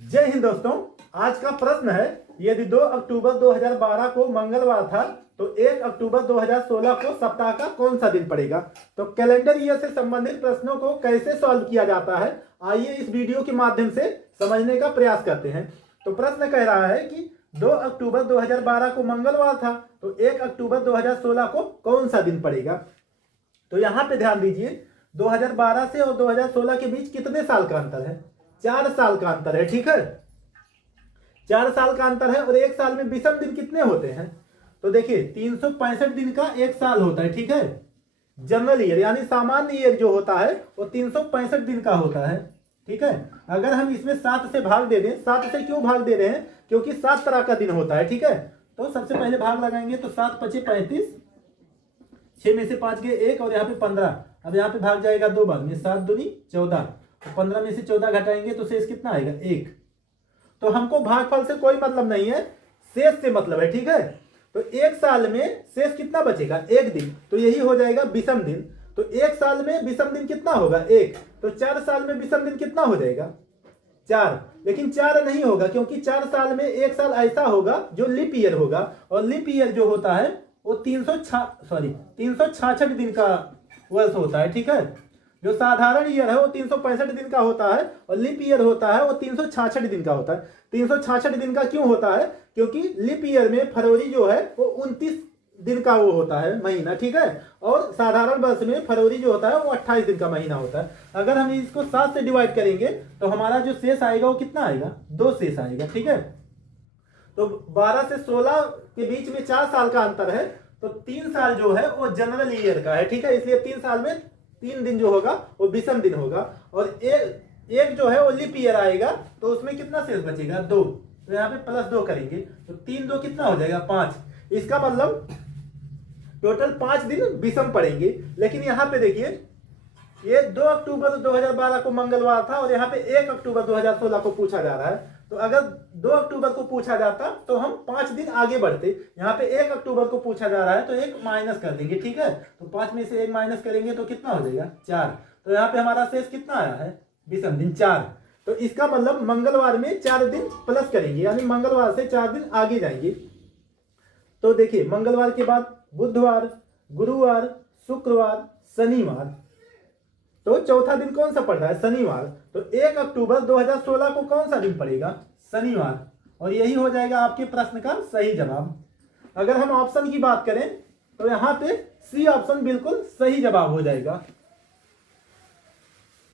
जय हिंद दोस्तों। आज का प्रश्न है, यदि 2 अक्टूबर 2012 को मंगलवार था तो 1 अक्टूबर 2016 को सप्ताह का कौन सा दिन पड़ेगा। तो कैलेंडर ईयर से संबंधित प्रश्नों को कैसे सॉल्व किया जाता है, आइए इस वीडियो के माध्यम से समझने का प्रयास करते हैं। तो प्रश्न कह रहा है कि 2 अक्टूबर 2012 को मंगलवार था तो 1 अक्टूबर 2016 को कौन सा दिन पड़ेगा। तो यहाँ पे ध्यान दीजिए, 2012 से और 2016 के बीच कितने साल का अंतर है? 4 साल का अंतर है। ठीक है, 4 साल का अंतर है और एक साल में विषम दिन कितने होते हैं? तो देखिए 365 दिन का एक साल होता है। ठीक है, जनरल ईयर यानी सामान्य ईयर जो होता है वो 365 दिन का होता है। ठीक है, अगर हम इसमें 7 से भाग दे दें, 7 से क्यों भाग दे रहे हैं? क्योंकि 7 तरह का दिन होता है। ठीक है, तो सबसे पहले भाग लगाएंगे तो 7 पचे 35, 6 में से 5 गए 1 और यहाँ पे 15। अब यहाँ पे भाग जाएगा 2 बार में, 7 दूनी 14, 15 में से 14 घटाएंगे तो शेष कितना आएगा? 1। तो हमको भागफल से कोई मतलब नहीं है, शेष से मतलब है। ठीक है, तो एक साल में शेष कितना बचेगा? 1 दिन, तो यही हो जाएगा विषम दिन। तो एक साल में विषम दिन कितना होगा? 1। तो 4 साल में विषम दिन कितना हो जाएगा? 4। लेकिन 4 नहीं होगा, क्योंकि 4 साल में एक साल ऐसा होगा जो लीप ईयर होगा, और लीप ईयर जो होता है वो 366 दिन का वर्ष होता है। ठीक है, जो साधारण ईयर है वो 365 दिन का होता है और लीप ईयर होता है वो 366 दिन का होता है। 366 दिन का क्यों होता है? क्योंकि लीप ईयर में फरवरी जो है वो 29 दिन का वो होता है महीना। ठीक है, और साधारण वर्ष में फरवरी जो होता है वो 28 दिन का महीना होता है। अगर हम इसको 7 से डिवाइड करेंगे तो हमारा जो शेष आएगा वो कितना आएगा? 2 शेष आएगा। ठीक है, तो 12 से 16 के बीच में 4 साल का अंतर है, तो 3 साल जो है वो जनरल ईयर का है। ठीक है, इसलिए 3 साल में 3 दिन जो होगा वो विषम दिन होगा, और एक जो है वो लीप ईयर आएगा, तो उसमें कितना शेष बचेगा? 2। तो यहाँ पे +2 करेंगे तो 3 2 कितना हो जाएगा? 5। इसका मतलब टोटल 5 दिन विषम पड़ेंगे। लेकिन यहाँ पे देखिए, ये 2 अक्टूबर 2012 को मंगलवार था और यहाँ पे 1 अक्टूबर 2016 को पूछा जा रहा है। तो अगर 2 अक्टूबर को पूछा जाता तो हम 5 दिन आगे बढ़ते। यहाँ पे 1 अक्टूबर को पूछा जा रहा है तो 1 माइनस कर देंगे। ठीक है, तो 5 में से 1 माइनस करेंगे तो कितना हो जाएगा? 4। तो यहाँ पे हमारा शेष कितना आया है? विषम दिन 4। तो इसका मतलब मंगलवार में 4 दिन प्लस करेंगे, यानी मंगलवार से 4 दिन आगे जाएंगे। तो देखिए, मंगलवार के बाद बुधवार, गुरुवार, शुक्रवार, शनिवार, तो चौथा दिन कौन सा पड़ रहा है? शनिवार। तो 1 अक्टूबर 2016 को कौन सा दिन पड़ेगा? शनिवार। और यही हो जाएगा आपके प्रश्न का सही जवाब। अगर हम ऑप्शन की बात करें तो यहाँ पे सी ऑप्शन बिल्कुल सही जवाब हो जाएगा।